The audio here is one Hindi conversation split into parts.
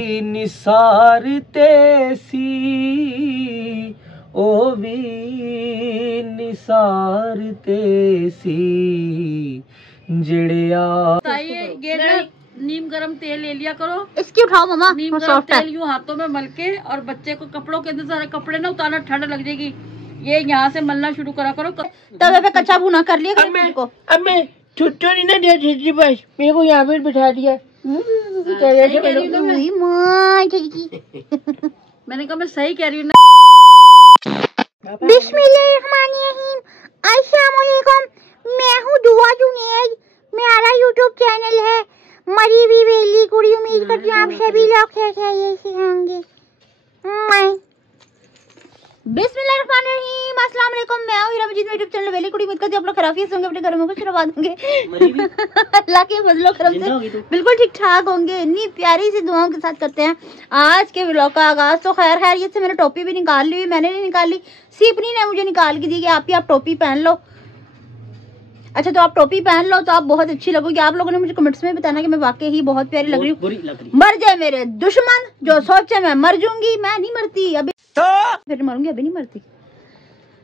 निसार तेसी ओ भी निसार तेसी जड़िया। ये ना नीम गरम तेल ले लिया करो, इसकी उठाओ मम्मा। नीम गरम तेल यूँ हाथों में मल के और बच्चे को कपड़ों के अंदर सारे कपड़े ना उतारना, ठंड लग जाएगी। ये यहाँ से मलना शुरू करा करो। तवे पे कच्चा भुना कर लिया करो को। अब मैं छुट्टो नहीं ना दिया जीजी भाई, मेरे को यहाँ पे बिठा दिया। मैंने कहा मैं सही कह रही हूँ ना। बिस्मिल्लाहिर्रहमानिर्रहीम, अस्सलाम वालेकुम। मैं हूँ दुआ जुनैद, मेरा यूट्यूब चैनल है मरी हुई वेली कुड़ी। उम्मीद करती हूँ आप सभी लोग खैरियत होंगे। बिस्मिल्लाहिर्रहमानिर्रहीम, अस्सलाम वालेकुम। मैं हूँ हीरा मजीद, यूट्यूब चैनल वेली कुड़ी। उम्मीद करती हूँ आप लोग खैरियत होंगे, अपने घरों में खुश रवा देंगे अल्लाह के फजलो करम से बिल्कुल ठीक ठाक होंगे। इतनी प्यारी सी दुआओं के साथ करते हैं आज के व्लॉग का आगाज। तो खैर खैरियत से मैंने टोपी भी निकाल ली, मैंने नहीं निकाली, सीपनी ने मुझे निकाल के दी कि आप टोपी पहन लो। अच्छा, तो आप टोपी पहन लो तो आप बहुत अच्छी लगोगी। आप लोगों ने मुझे कमेंट्स में बताना कि मैं वाकई ही बहुत प्यारी लग रही हूँ। मर जाए मेरे दुश्मन जो सोचे मैं मर जाऊंगी, मैं नहीं मरती अभी तो फिर मरूंगी, अभी नहीं मरती।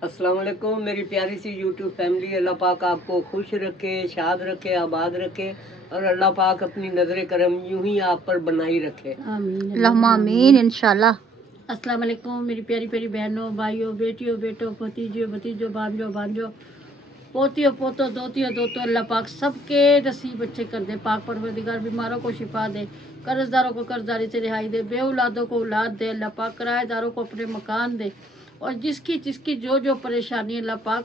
अस्सलाम वालेकुम मेरी प्यारी सी यूट्यूब फैमिली। अल्लाह पाक आपको खुश रखे, शाद रखे, आबाद रखे और अल्लाह पाक अपनी नजर करम यूं ही आप पर बनाई रखे। आमीन इंशाल्लाह। अस्सलाम वालेकुम मेरी प्यारी प्यारी बहनों, भाइयों, बेटियों, बेटों, भतीजियों, भतीजों, भांजों, पोतियों, पोतों, दोतियों, दोतों, अल्लाह पाक सबके नसीब अच्छे कर दे। पाक परवरदिगार बीमारों को शिफा दे, कर्जदारों को कर्जदारी से रिहाई दे, बेऔलादों को औलाद दे। अल्लाह पाक किराएदारों को अपने मकान दे और जिसकी जिसकी जो परेशानी, अल्लाह पाक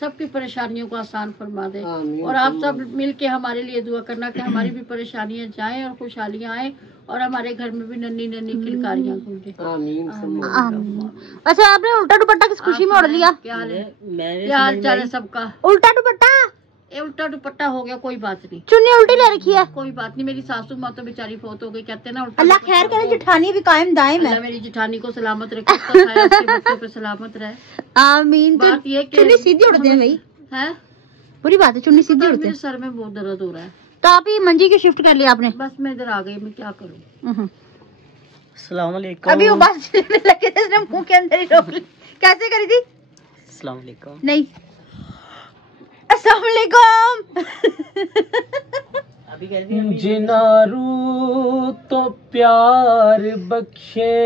सबकी परेशानियों को आसान फरमा दे। और आप सब मिल के हमारे लिए दुआ करना कि हमारी भी परेशानियां जाएं और खुशहालियां आए और हमारे घर में भी नन्ही नन्ही किलकारियां गूंजे। अच्छा, आपने उल्टा दुपट्टा किस खुशी में ओढ़ लिया? क्या हाल चाल है सबका? उल्टा दुपट्टा, ये उल्टा दुपट्टा हो गया, कोई बात नहीं। चुन्नी उल्टी ले रखी है, कोई बात नहीं। मेरी सासू माँ तो बेचारी फौत हो गई, कहते ना अल्लाह खैर करे, जिठानी भी कायम दायम है। मेरी जिठानी को सलामत रखे, बच्चों पे सलामत रहे, आमीन। बात ये चुन्नी सीधी उड़ते हैं भाई, है बुरी बात है, चुन्नी सीधी उड़ते हैं। सर में बहुत दर्द हो रहा है, तो आप ये मंजी की शिफ्ट कर लिया आपने? बस मैं इधर आ गई, मैं क्या करूँ। अस्सलाम वालेकुम। अभी वो बात लगे थे, इसने मुंह के अंदर ही रोक ली। कैसे करी थी? अस्सलाम वालेकुम। नहीं, अस्सलाम वालेकुम। जिनारू तो प्यार बख्शे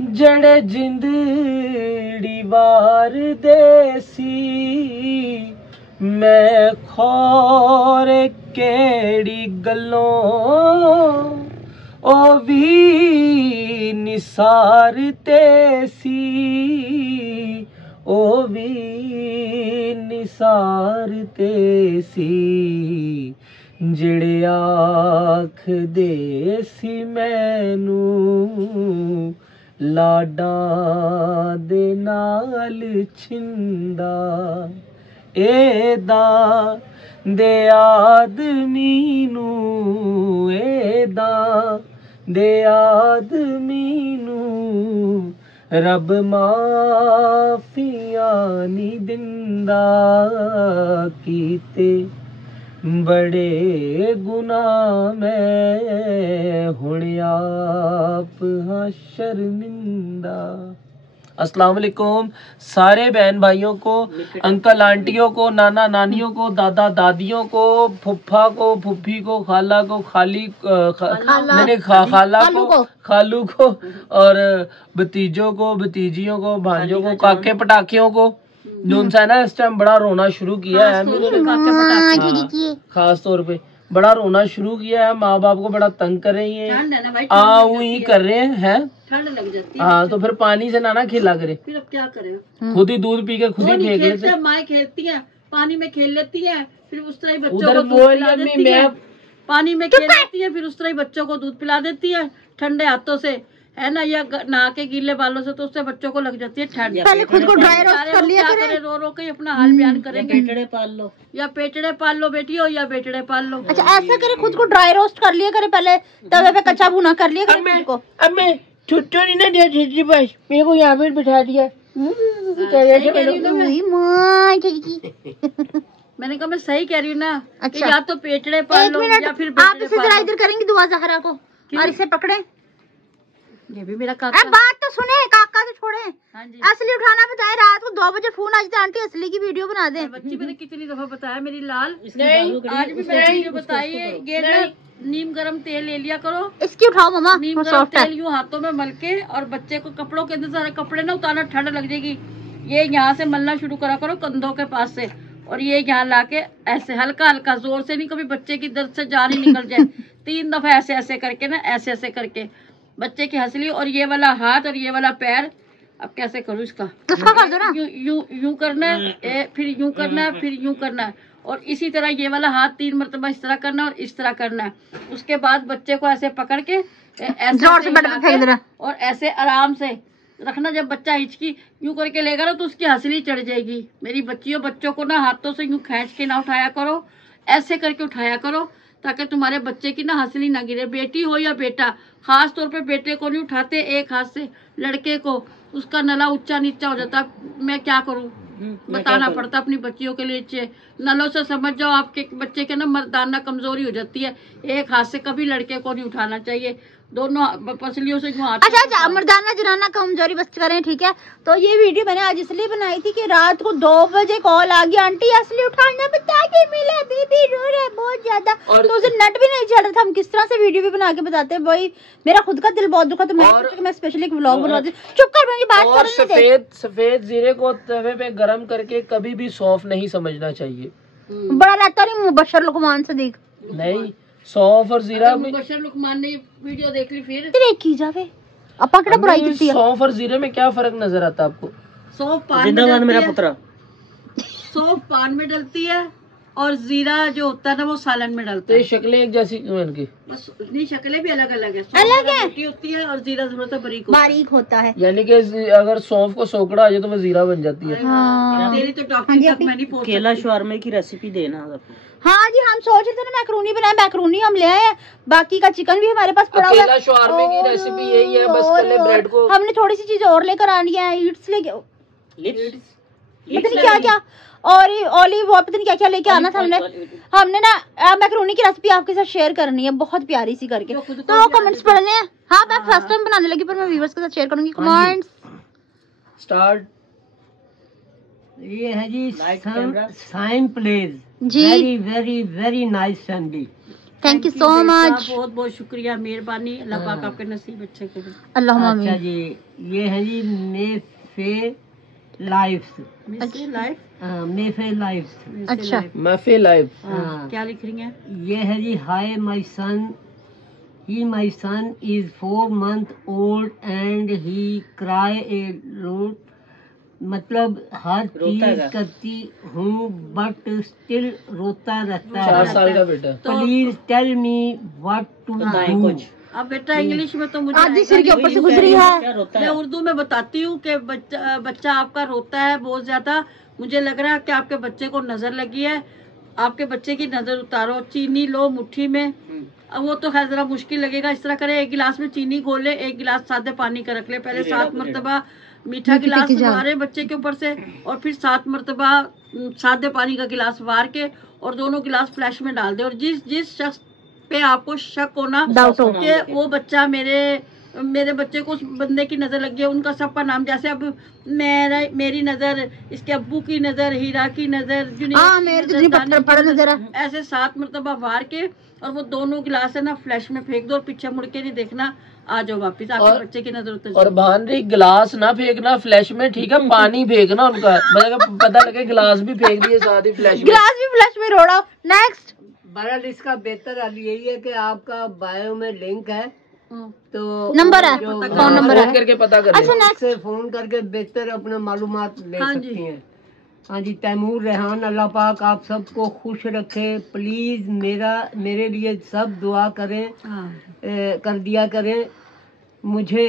जड़े जिंदड़ी वार देसी, मैं खौर केड़ी गलों ओ भी निसार तेसी, ओ भी निसार तेसी जड़े आख देसी मैनू लाडा दे नाल छिंदा, एदा दे आदमी नू, एदा दे आदमी नू रब माफिया नी दिंदा, कीते बड़े गुनाह मैं हुण आप हाँ शर्मिंदा। अस्सलाम वालेकुम सारे बहन भाइयों को, अंकल आंटियों को, नाना नानियों को, दादा दादियों को, फुफ्फा को, फुफ्फी को, खाला को, खालू को और भतीजों को, भतीजियों को, भांजों को, काके पटाखियों को, जो उनसे ना इस टाइम बड़ा रोना शुरू किया है। खास तौर पे बड़ा रोना शुरू किया है, माँ बाप को बड़ा तंग कर रही है, वही कर रहे हैं, ठंड लग जाती है। हाँ, तो फिर पानी से ना खिला करे, फिर अब क्या करें, खुद ही दूध पी के खुद ही फेंक देते। माएँ खेलती हैं, पानी में खेल लेती हैं, फिर उस तरह ही बच्चों उधर को दूध पिला देती है। पानी में खेल लेती है, फिर उस तरह ही बच्चों को दूध पिला देती है ठंडे हाथों से, है ना, या नहा के गीले बालों से, तो उससे बच्चों को लग जाती है ठंड। पहले खुद को ड्राई रोस्ट कर लिया करें, रो रो के अपना हाल बयान करेंगे। पेटड़े पाल लो या पेटड़े पाल लो बेटियों, या बेटड़े पाल लो। अच्छा, ऐसा करे, खुद को ड्राई रोस्ट कर लिया करे, पहले तवे पे कच्चा भुना कर लिया करे खुद को। अब मैं छुट्टो नहीं ना दिया जीजी भाई, मेरे को यहाँ पे बिठा दिया। मैंने कहा मैं सही कह रही हूँ ना। अच्छा, या तो पेटड़े पाल लो या फिर आप इसे जरा इधर करेंगी दुआ ज़हरा को, और इसे पकड़े। ये भी मेरा अरे काका। बात तो सुने, काका तो छोड़े। हाँ जी। असली उठाना बताए, रात को 2 बजे फोन आ जाता आंटी असली की वीडियो बना दे। बच्ची मैंने कितनी दफा बताया मेरी लाल, नहीं, आज भी मैंने वीडियो बताई है। ये ना नीम गरम तेल ले लिया करो, इसकी उठाओ मामा, नीम वो गरम सॉफ्ट है। तेल यूं हाथों में मल के, और बच्चे को कपड़ों के अंदर सारे कपड़े ना उतारना, ठंड लग जाएगी। ये यहाँ से मलना शुरू करा करो कंधों के पास से, और ये यहाँ लाके ऐसे हल्का हल्का, जोर से नहीं, कभी बच्चे की दर्द से जान ही निकल जाए। 3 दफा ऐसे ऐसे करके ना, ऐसे ऐसे करके बच्चे की हंसली, और ये वाला हाथ और ये वाला पैर। अब कैसे करूँ इसका? उसका कर दो ना। यूं करना है, फिर यूं करना है, फिर यूं करना है, और इसी तरह ये वाला हाथ 3 मरतबा इस तरह करना है और इस तरह करना है। उसके बाद बच्चे को ऐसे पकड़ के ऐसे जोर से बेड पे फेंक देना, और ऐसे आराम से रखना। जब बच्चा हिचकी यूं करके लेगा ना, तो उसकी हंसली चढ़ जाएगी। मेरी बच्चियों, बच्चों को ना हाथों से यूं खींच के ना उठाया करो, ऐसे करके उठाया करो, ताकि तुम्हारे बच्चे की ना हंसली ना गिरे। बेटी हो या बेटा, खास तौर पे बेटे को नहीं उठाते एक हाथ से, लड़के को उसका नला ऊंचा नीचा हो जाता। मैं क्या करूं, बताना पड़ता अपनी बच्चियों के लिए। नलों से समझ जाओ, आपके बच्चे के ना मर्दाना कमजोरी हो जाती है। एक हाथ से कभी लड़के को नहीं उठाना चाहिए, दोनों पसलियों से हाथ। अच्छा, मर्दाना जनाना कमजोरी बस करें, ठीक है। तो ये वीडियो मैंने आज इसलिए बनाई थी कि रात को 2 बजे कॉल आ गया, आंटी असली उठाना बता के मिला, बेबी रो रहा है बहुत ज्यादा। तो उसे नेट भी नहीं चल रहा था, हम किस तरह से वीडियो भी बना के बताते हैं भाई। मेरा खुद का दिल बहुत दुखा, तो मैं स्पेशली एक व्लॉग बनवाती हूँ। चुप कर, मेरी बात करने दे। सफेद जीरे को तवे पे गरम करके कभी भी सौंफ नहीं समझना चाहिए। बड़ा रहता नहीं मुबशर लुकमान सदीक। नहीं, सौंफ और जीरा भी। मुबशर लुकमान ने वीडियो देख ली, फिर देखी जावे अपा केड़ा बुराई करती है। सौंफ और जीरे में क्या फर्क नजर आता है आपको? सौंफ पान में डलती है, सौंफ पान में डलती है, और जीरा जो होता है ना वो सालन में डलता तो है। ये शक्लें एक जैसी क्यों इनकी? बस नहीं, शक्लें भी अलग अलग है। अलग है, मोटी होती है और जीरा थोड़ा सा बारीक होता है। यानी कि अगर सौंफ को सोकड़ा आ जाए तो वो जीरा बन जाती है। हाँ। तेरी तो डॉक्टर तक मैं नहीं पहुंच सकती। केला शवारमे की रेसिपी देना। हाँ जी, हम सोच रहे थे ना मैक्रोनी बनाए, मैक्रोनी हम ले आए हैं, बाकी का चिकन भी हमारे पास पड़ा हुआ है। अकेला शवारमे की रेसिपी यही है, बस पहले ब्रेड को हमने थोड़ी सी चीजें और लेकर आनी है, ईट्स लेके पता नहीं क्या क्या, और ऑलिव और पता नहीं क्या क्या लेके आना था हमने ना मैक्रोनी की रेसिपी आपके साथ शेयर करनी है, बहुत प्यारी सी करके। तो कमेंट्स पढ़ने हैं। हाँ, मैं फर्स्ट टाइम बनाने लगी, पर मैं व्यूअर्स के साथ शेयर करूंगी। Comments start. ये है जी साइम प्लेज जी, very very very nice family. Thank you so much, बहुत बहुत शुक्रिया, मेहरबानी। अल्लाह पाक आपके नसीब अच्छे करे। अल्लाहुम्मा अच्छा आमीन। जी, ये है जी मेफे लाइफ, मेफे लाइफ। अच्छा, महफिल लाइव। क्या लिख रही हैं? ये है जी hi my son, my son is 4 months old and he cry a lot, मतलब हर चीज करती हूँ बट स्टिल रोता रहता 4 है। साल का बेटा। Please tell me what to do. अब बेटा इंग्लिश में तो मुझे आधी सिर के ऊपर से गुजरी है। मैं उर्दू में बताती हूँ कि बच्चा आपका रोता है बहुत ज्यादा। मुझे लग रहा है कि आपके बच्चे को नजर लगी है। आपके बच्चे की नजर उतारो, चीनी लो मुट्ठी में। अब वो तो खैर जरा मुश्किल लगेगा। इस तरह करे, 1 गिलास में चीनी घोले, 1 गिलास सादे पानी का रख ले। पहले 7 मरतबा मीठा गिलास मारे बच्चे के ऊपर से, और फिर 7 मरतबा सादे पानी का गिलास वार के, और दोनों गिलास फ्लैश में डाल दे। और जिस शख्स पे आपको शक होना कि वो बच्चा मेरे बच्चे को उस बंदे की नजर लगी है, उनका सबका नाम, जैसे अब मेरी नजर, इसके अब्बू की नजर, हीरा की नजर, ऐसे 7 मरतबा वार के, और वो दोनों गिलास है ना फ्लैश में फेंक दो, और पीछे मुड़ के नहीं देखना। आ जाओ वापिस, आपके बच्चे की नजर उतर। और भान रही गिलास ना फेंकना फ्लैश में, ठीक है? पानी फेंकना उनका, मतलब पता लगे गिलास भी फेंक दिए साथ ही फ्लैश में। गिलास भी फ्लैश में रोड़ा। नेक्स्ट, बहरहाल इसका बेहतर हल यही है कि आपका बायो में लिंक है, तो नंबर है, फोन नंबर करके पता कर। अच्छा, नेक्स्ट से फोन करके बेहतर अपना मालूमात ले सकती हैं। हाँ जी, तैमूर रेहान, अल्लाह पाक आप सबको खुश रखे। प्लीज मेरे लिए सब दुआ करें, कर दिया करें। मुझे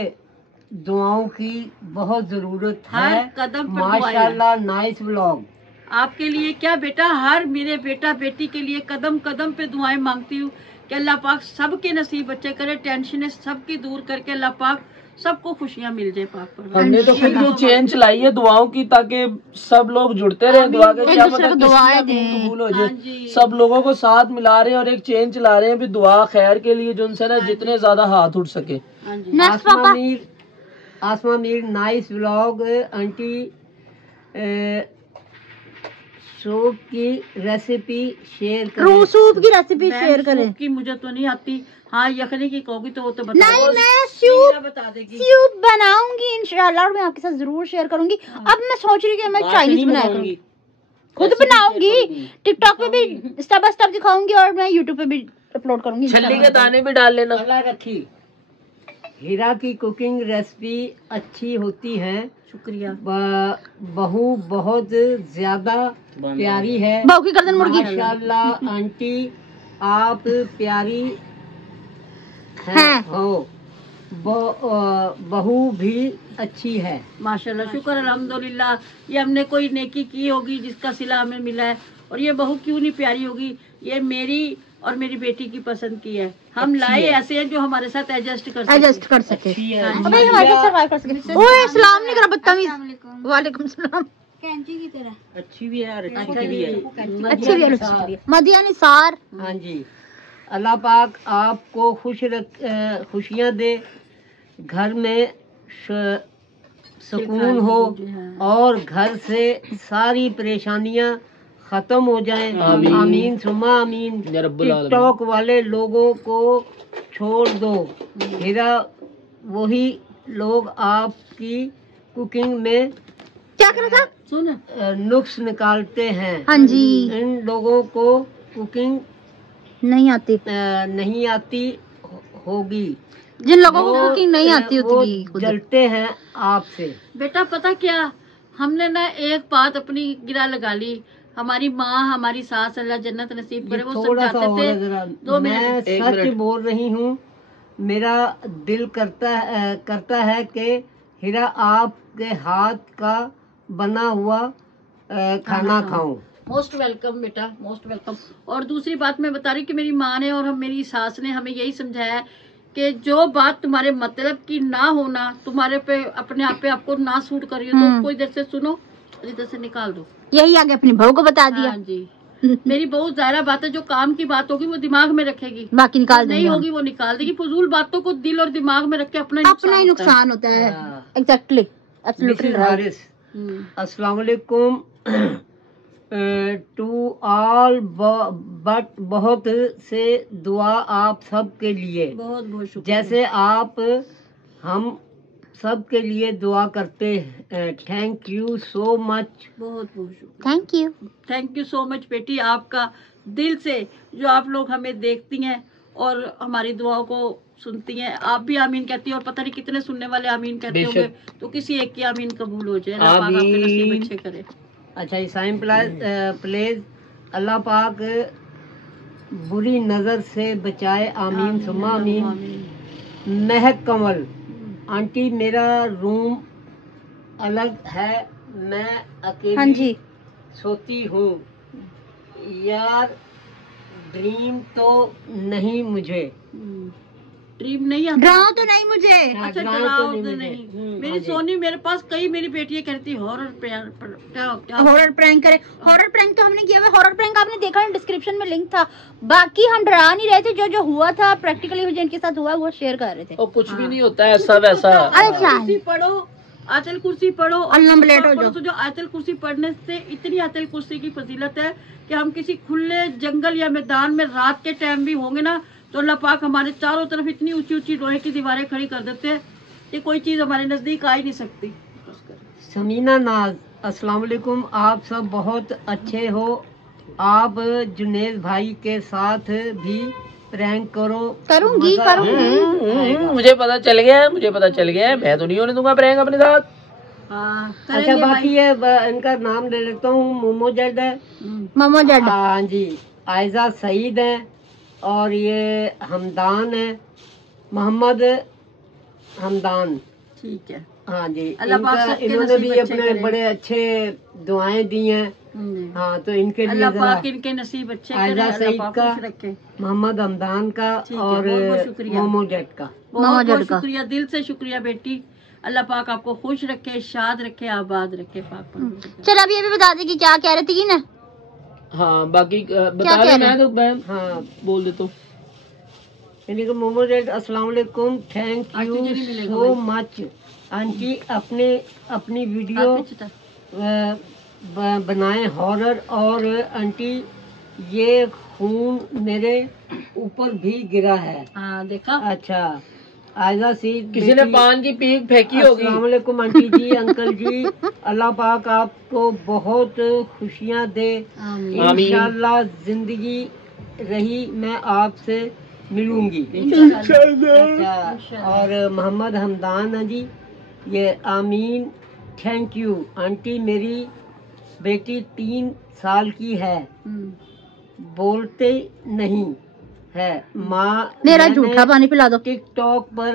दुआओं की बहुत जरूरत है। माशाल्लाह, नाइस व्लॉग। आपके लिए क्या बेटा, हर मेरे बेटा बेटी के लिए कदम कदम पे दुआएं मांगती हूँ कि अल्लाह पाक सबके नसीब अच्छे करे, टेंशन सबकी दूर करके अल्लाह पाक सबको खुशियाँ मिल जाए पाक पर। हमने तो खुद ये चेन चलाई है दुआओं की, ताकि सब लोग जुड़ते रहे दुआ के, क्या पता किसकी अमीन कबूल हो जाए। सब लोगों को साथ मिला रहे हैं और एक चेन चला रहे हैं भी दुआ खैर के लिए, जो उनसे ना जितने ज्यादा हाथ उठ सके। Asma Mir nice vlog aunty, soup की रेसिपी शेयर करें। सूप की रेसिपी शेयर करें। सूप की मुझे तो नहीं आती, हाँ यखनी की कहोगी तो वो तो नहीं, मैं सूप बता देगी, सूप बनाऊंगी इंशाल्लाह और मैं आपके साथ जरूर शेयर करूंगी। अब मैं सोच रही हूँ कि मैं चाइनीज बनाया करूंगी, खुद बनाऊंगी, टिकटॉक पे भी स्टेप बाय स्टेप दिखाऊंगी और मैं यूट्यूब पे भी अपलोड करूंगी। छल्ली के दाने भी डाल लेना। अल्लाह रखी। हीरा की कुकिंग रेसिपी अच्छी होती है, शुक्रिया। बहू बहुत ज्यादा प्यारी है, बहू की गर्दन मुर्गी। माशाल्लाह आंटी आप प्यारी हैं हो, बहू भी अच्छी है। माशाल्लाह, शुक्र अल्हम्दुलिल्लाह। ये हमने कोई नेकी की होगी जिसका सिला हमें मिला है, और ये बहू क्यों नहीं प्यारी होगी, ये मेरी और मेरी बेटी की पसंद की है। हम लाए ऐसे हैं जो हमारे साथ एडजस्ट कर सके। अबे हमारे साथ सर्वाइव कर सके। ओए सलाम नहीं करा बदतमीज। वालेकुम सलाम। कैंची की तरह अच्छी भी है, अच्छी भी है, अच्छी भी है। मदिया निसार। हाँ जी, अल्लाह पाक आपको खुशियाँ दे, घर में सुकून हो और घर से सारी परेशानियाँ खत्म हो जाएं। आमीन सुम्मा आमीन। टिकटॉक वाले लोगों को छोड़ दो, हीरा वही लोग आपकी कुकिंग में क्या कर रहा था? सुन नुक्स निकालते हैं। हाँ जी, इन लोगों को कुकिंग नहीं आती, नहीं आती होगी। जिन लोगों को कुकिंग नहीं आती होती वो जलते हैं आपसे। बेटा पता क्या, हमने ना एक बात अपनी गिरा लगा ली, हमारी माँ हमारी सास अल्लाह जन्नत नसीब करे, वो समझाते थे। 2 मिनट मैं सच बोल रही हूँ, मेरा दिल करता है कि हीरा आपके हाथ का बना हुआ खाना खाऊं। मोस्ट वेलकम बेटा, मोस्ट वेलकम। और दूसरी बात मैं बता रही कि मेरी माँ ने और मेरी सास ने हमें यही समझाया कि जो बात तुम्हारे मतलब की ना होना, तुम्हारे पे अपने आप पे आपको ना सूट कर रही हो, तो उसको इधर से सुनो और इधर से निकाल दो। यही आगे अपनी बहू को बता दिया। हाँ जी। मेरी बहुत ज़ाहिर बात है, जो काम की बात होगी वो दिमाग में रखेगी, बाकी निकाल देंगे। नहीं होगी वो निकाल देगी। फजूल बातों को दिल और दिमाग में रख के अपना ही नुकसान होता है। Exactly, absolutely right. अस्सलाम वालेकुम टू ऑल, बट बहुत से दुआ आप सब के लिए, बहुत बहुत शुक्रिया। जैसे आप हम सब के लिए दुआ करते हैं। Thank you so much. बहुत बहुत शुक्रिया। थैंक यू सो मच बेटी, आपका दिल से जो आप लोग हमें देखती हैं और हमारी दुआओं को सुनती हैं। आप भी आमीन कहती हैं और पता नहीं कितने सुनने वाले आमीन कहते होंगे, तो किसी एक की आमीन कबूल हो जाए। अल्लाह पाक आपके नसीब अच्छे करे। अच्छा ईसाइन प्लेज, अल्लाह पाक बुरी नजर से बचाए, आमीन सुम्मा आमीन। महक कंवल आंटी, मेरा रूम अलग है, मैं अकेली सोती हूँ यार, ड्रीम तो नहीं मुझे। ड्रीम नहीं आता, डराओ तो नहीं मुझे। अच्छा डराओ तो नहीं। मेरी सोनी, मेरे पास कई मेरी बेटियां कहती हॉरर हॉरर प्रैंक करे। हॉरर प्रैंक तो हमने किया हुआ। हॉरर प्रैंक आपने देखा है, डिस्क्रिप्शन में लिंक था। बाकी हम डरा नहीं रहे थे, जो हुआ था प्रैक्टिकली जिनके साथ हुआ वो शेयर कर रहे थे। और कुछ भी नहीं होता है ऐसा वैसा। कुर्सी पढ़ो, आयतल कुर्सी पढ़ो, जो आयतल कुर्सी पढ़ने से इतनी आयतल कुर्सी की फजीलत है कि हम किसी खुले जंगल या मैदान में रात के टाइम भी होंगे ना, तो अल्लाह पाक हमारे चारों तरफ इतनी ऊंची ऊंची लोहे की दीवारें खड़ी कर देते हैं कि कोई चीज हमारे नजदीक आ ही नहीं सकती। समीना नाज, अस्सलाम वालेकुम, आप सब बहुत अच्छे हो। आप जुनेद भाई के साथ भी प्रैंक करूंगी। मुझे पता चल गया, मैं तो नहीं होने दूंगा प्रैंक अपने साथ। अच्छा बाकी है, इनका नाम ले लेता हूँ। मोमो जेड है, हाँ जी, आयजा सईद है, और ये हमदान है, मोहम्मद हमदान। ठीक है। हाँ जी, अल्लाह पाक इनका सबके इन्होंने नसीब भी अच्छे अपने करे। बड़े अच्छे दुआएं दी हैं। हाँ, तो इनके लिए अल्लाह जरा पाक इनके नसीब अच्छे करे, आयजा अल्लाह सईद पाक का, खुश रखे। मोहम्मद हमदान का ठीक है, और बहुत-बहुत शुक्रिया। मोमो जट का। बहुत बहुत शुक्रिया, दिल से शुक्रिया बेटी। अल्लाह पाक आपको खुश रखे, शाद रखे, आबाद रखे। पाक चल अब ये भी बता दे कि क्या कह रहे थे ना। हाँ बाकी बता कह दे, रहे? मैं तो मैं हाँ बोल देता हूँ। यानी कि मोमो जट, अस्सलाम वालेकुम, थैंक यू तुझे नहीं मिलेगा सो मच आंटी। अपनी वीडियो बनाए हॉरर, और आंटी ये खून मेरे ऊपर भी गिरा है। हाँ देखा। अच्छा, आयजा सी किसी ने पान की पीक फेंकी होगी। अस्सलाम वालेकुम आंटी जी, अंकल जी, अल्लाह पाक आपको बहुत खुशियाँ दे। इंशाल्लाह जिंदगी रही मैं आपसे मिलूंगी। अच्छा, और मोहम्मद हमदान है जी, ये आमीन, थैंक यू आंटी। मेरी बेटी 3 साल की है, बोलते नहीं है माँ। मेरा झूठा पानी पिला दो। टिकटॉक पर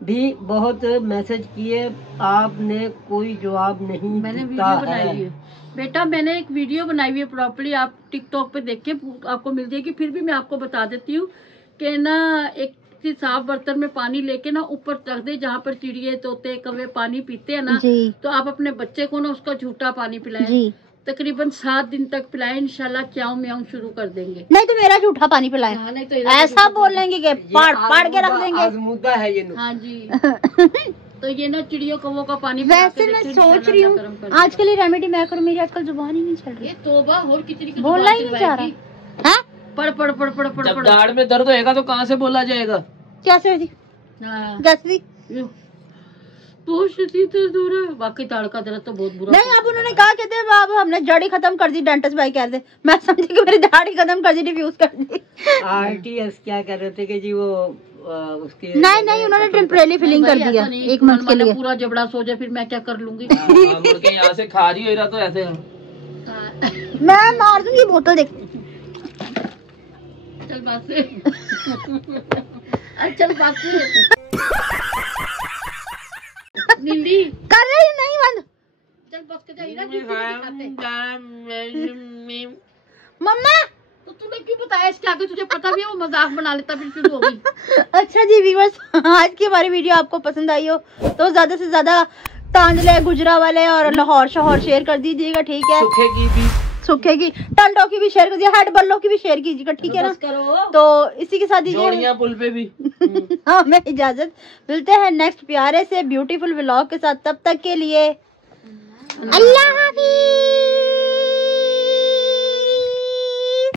बहुत मैसेज किए, आपने कोई जवाब नहीं मैंने दिया वीडियो बनाई हुई है बेटा, मैंने एक वीडियो बनाई हुई है प्रॉपर्ली, आप टिकटॉक पे देख के आपको मिल जाएगी। फिर भी मैं आपको बता देती हूँ कि ना, एक साफ बर्तन में पानी लेके ना ऊपर रख दे, जहाँ पर चिड़िए तोते कौवे पानी पीते हैं ना, तो आप अपने बच्चे को ना उसका झूठा पानी पिलाएं। तकरीबन 7 दिन तक पिलाएं, इंशाल्लाह क्याऊ म्याऊ शुरू कर देंगे। नहीं तो मेरा झूठा पानी पिलाएं। हाँ, नहीं तो ऐसा बोलेंगे कि पाड़ के रख देंगे। मुद्दा है ये। हाँ जी। तो ये ना चिड़ियों कौवों का पानी। वैसे मैं सोच रही हूँ आज के लिए रेमेडी मैं करूँ, मेरी आजकल जुबान ही नहीं चल रही। ये तोबा, और कितनी बोलना ही नहीं चाह रहा है। पढ़ पढ़ पढ़ पढ़ पढ़ जब पढ़। दाढ़ में दर्द होएगा तो कहाँ से बोला जाएगा? कैसे थी? हाँ। कैसे थी? बहुत शदीद दर्द हो रहा है, वाकई दाढ़ का दर्द तो बहुत बुरा। नहीं, अब उन्होंने कहा कहते हैं अब हमने जड़ी खत्म कर दी, डेंटिस्ट भाई कहते, मैं समझी कि मेरी दाढ़ी खत्म कर दी, डिफ्यूज कर दी। आरटीएस क्या कर रहे थे कि जी वो उसके नहीं उन्होंने टेम्परेरी फिलिंग कर दिया 1 मंथ के लिए। पूरा जबड़ा सो जाए फिर मैं क्या कर लूंगी। मुड़ के यहाँ से खा रही हो तो ऐसे मैं मार दूंगी बोतल, देख। चल बात से। चल बात से। नीली कर रही नहीं बंद। चल बस के जा। मम्मा तो तूने क्यों बताया इसके आगे? तुझे पता भी है वो मजाक बना लेता, फिर शुरू हो गई। अच्छा जी व्यूअर्स, आज की हमारी वीडियो आपको पसंद आई हो तो ज्यादा से ज्यादा तांदले, गुजरा वाले और लाहौर शहर शेयर कर दीजिएगा, ठीक है। सूखे की टंडो की भी शेयर कर दीजिए, हेड बल्लो की भी शेयर कीजिएगा, ठीक है ना। तो इसी के साथ दीजिए पुल पे भी हमें इजाजत। मिलते हैं नेक्स्ट प्यारे से ब्यूटीफुल व्लॉग के साथ, तब तक के लिए अल्लाह हाफिज।